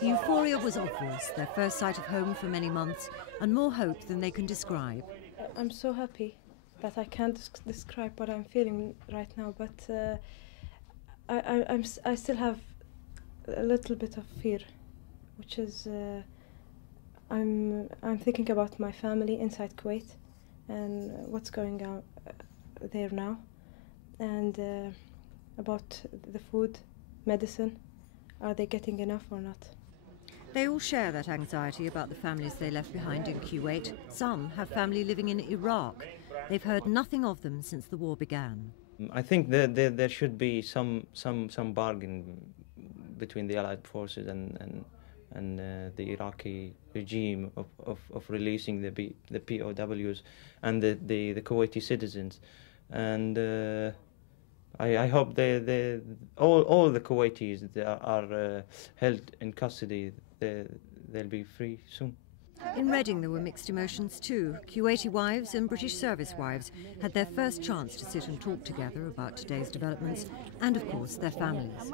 The euphoria was obvious, their first sight of home for many months, and more hope than they can describe. I'm so happy, but I can't describe what I'm feeling right now, but I still have a little bit of fear, which is I'm thinking about my family inside Kuwait and what's going on there now, and about the food, medicine. Are they getting enough or not? They all share that anxiety about the families they left behind in Kuwait. Some have family living in Iraq. They've heard nothing of them since the war began. I think there should be some bargain between the Allied forces and the Iraqi regime of releasing the POWs and the Kuwaiti citizens, and I hope all the Kuwaitis that are held in custody, they'll be free soon. In Reading there were mixed emotions too. Kuwaiti wives and British service wives had their first chance to sit and talk together about today's developments and, of course, their families.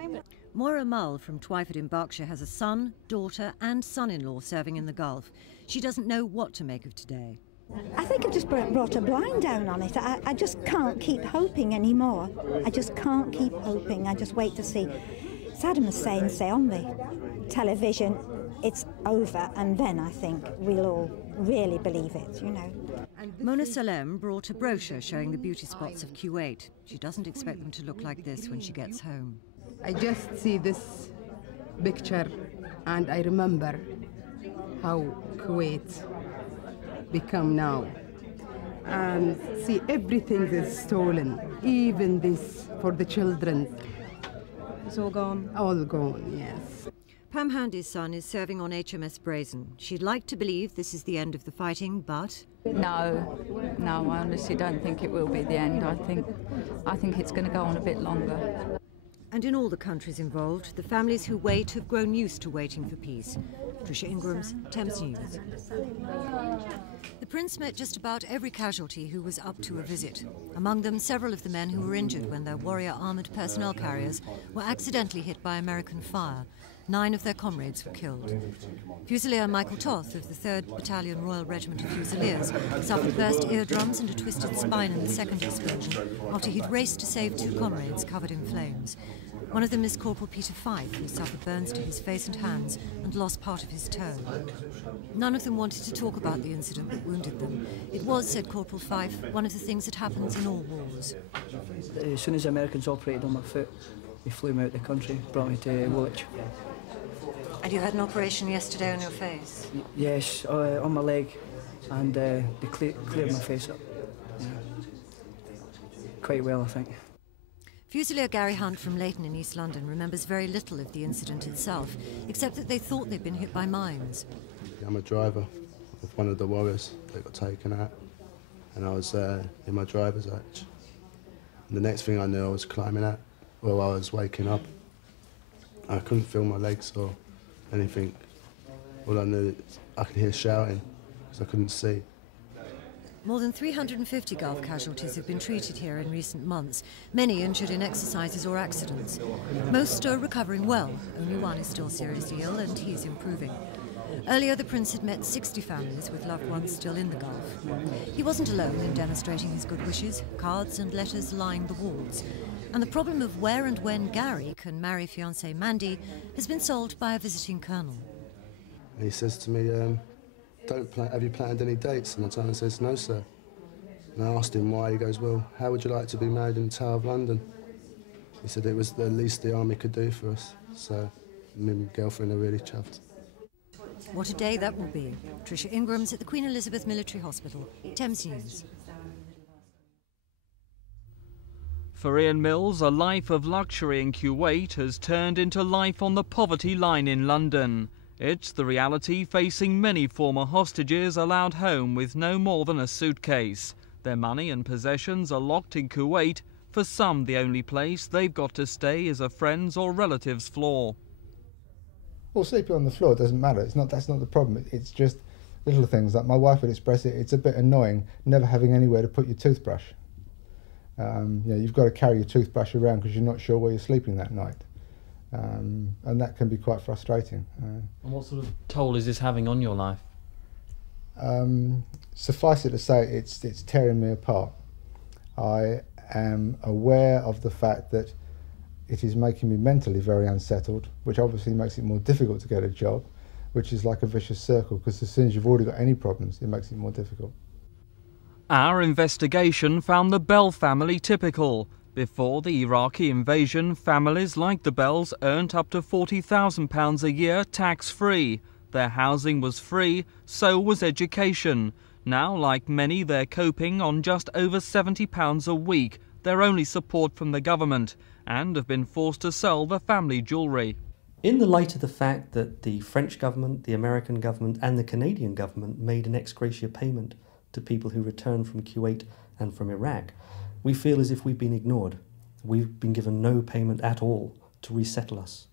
Moira Mull from Twyford in Berkshire has a son, daughter and son-in-law serving in the Gulf. She doesn't know what to make of today. I think I've just brought a blind down on it. I just can't keep hoping anymore. I just can't keep hoping. I just wait to see Saddam Hussein say on the television, it's over, and then I think we'll all really believe it, you know. Mona Salem brought a brochure showing the beauty spots of Kuwait. She doesn't expect them to look like this when she gets home. I just see this picture and I remember how Kuwait become now, and see everything is stolen, even this for the children. It's all gone. All gone, yes. Pam Handy's son is serving on HMS Brazen. She'd like to believe this is the end of the fighting, but... No, I honestly don't think it will be the end. I think it's going to go on a bit longer. And in all the countries involved, the families who wait have grown used to waiting for peace. Tricia Ingram's Thames News. The Prince met just about every casualty who was up to a visit. Among them, several of the men who were injured when their Warrior armoured personnel carriers were accidentally hit by American fire. 9 of their comrades were killed. Fusilier Michael Toth of the 3rd Battalion Royal Regiment of Fusiliers suffered burst eardrums and a twisted spine in the second explosion after he'd raced to save 2 comrades covered in flames. One of them is Corporal Peter Fife, who suffered burns to his face and hands and lost part of his toe. None of them wanted to talk about the incident that wounded them. It was, said Corporal Fife, one of the things that happens in all wars. As soon as the Americans operated on my foot, they flew me out of the country, brought me to Woolwich. And you had an operation yesterday on your face? Yes, on my leg, and they cleared my face up. Yeah. Quite well, I think. Fusilier Gary Hunt from Leighton in East London remembers very little of the incident itself, except that they thought they'd been hit by mines. I'm a driver of one of the Warriors that got taken out, and I was in my driver's hatch. And the next thing I knew, I was climbing out. Well, I was waking up. I couldn't feel my legs or anything. All I knew, I could hear shouting because I couldn't see. More than 350 Gulf casualties have been treated here in recent months, many injured in exercises or accidents. Most are recovering well. Only one is still seriously ill, and he's improving. Earlier, the Prince had met 60 families with loved ones still in the Gulf. He wasn't alone in demonstrating his good wishes. Cards and letters lined the walls. And the problem of where and when Gary can marry fiancée Mandy has been solved by a visiting colonel. And he says to me, have you planned any dates? And I told him, says, no, sir. And I asked him why. He goes, well, how would you like to be married in the Tower of London? He said it was the least the army could do for us. So me and my girlfriend are really chuffed. What a day that will be. Tricia Ingram's at the Queen Elizabeth Military Hospital. Thames News. For Ian Mills, a life of luxury in Kuwait has turned into life on the poverty line in London. It's the reality facing many former hostages allowed home with no more than a suitcase. Their money and possessions are locked in Kuwait. For some, the only place they've got to stay is a friend's or relative's floor. Well, sleeping on the floor doesn't matter. That's not the problem. It's just little things like my wife would express it. It's a bit annoying never having anywhere to put your toothbrush. You've got to carry your toothbrush around because you're not sure where you're sleeping that night. And that can be quite frustrating. And what sort of toll is this having on your life? Suffice it to say, it's tearing me apart. I am aware of the fact that it is making me mentally very unsettled, which obviously makes it more difficult to get a job, which is like a vicious circle, because as soon as you've already got any problems, it makes it more difficult. Our investigation found the Bell family typical. Before the Iraqi invasion, families like the Bells earned up to £40,000 a year tax-free. Their housing was free, so was education. Now, like many, they're coping on just over £70 a week, their only support from the government, and have been forced to sell the family jewellery. In the light of the fact that the French government, the American government and the Canadian government made an ex gratia payment to people who returned from Kuwait and from Iraq, we feel as if we've been ignored. We've been given no payment at all to resettle us.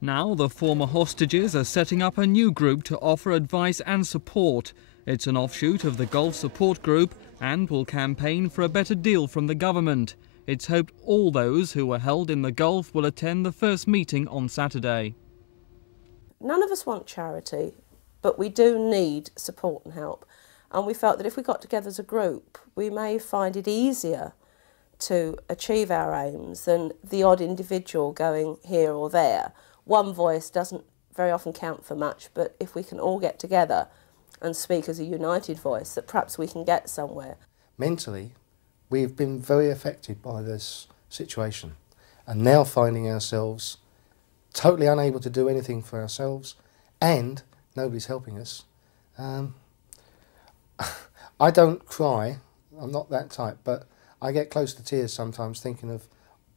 Now the former hostages are setting up a new group to offer advice and support. It's an offshoot of the Gulf Support Group and will campaign for a better deal from the government. It's hoped all those who were held in the Gulf will attend the first meeting on Saturday. None of us want charity, but we do need support and help. And we felt that if we got together as a group, we may find it easier to achieve our aims than the odd individual going here or there. One voice doesn't very often count for much, but if we can all get together and speak as a united voice, that perhaps we can get somewhere. Mentally, we've been very affected by this situation, and now finding ourselves totally unable to do anything for ourselves, and nobody's helping us. I don't cry, I'm not that type, but I get close to tears sometimes thinking of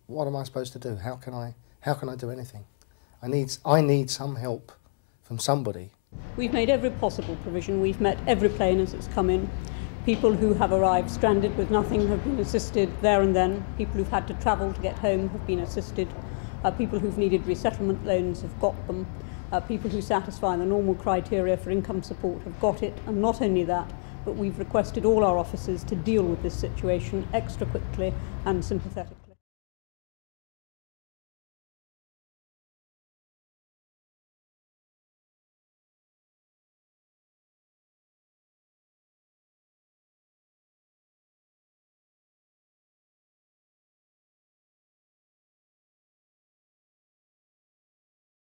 what am I supposed to do? How can I do anything? I need some help from somebody. We've made every possible provision. We've met every plane as it's come in. People who have arrived stranded with nothing have been assisted there and then. People who've had to travel to get home have been assisted. People who've needed resettlement loans have got them. People who satisfy the normal criteria for income support have got it. And not only that, but we've requested all our officers to deal with this situation extra quickly and sympathetically.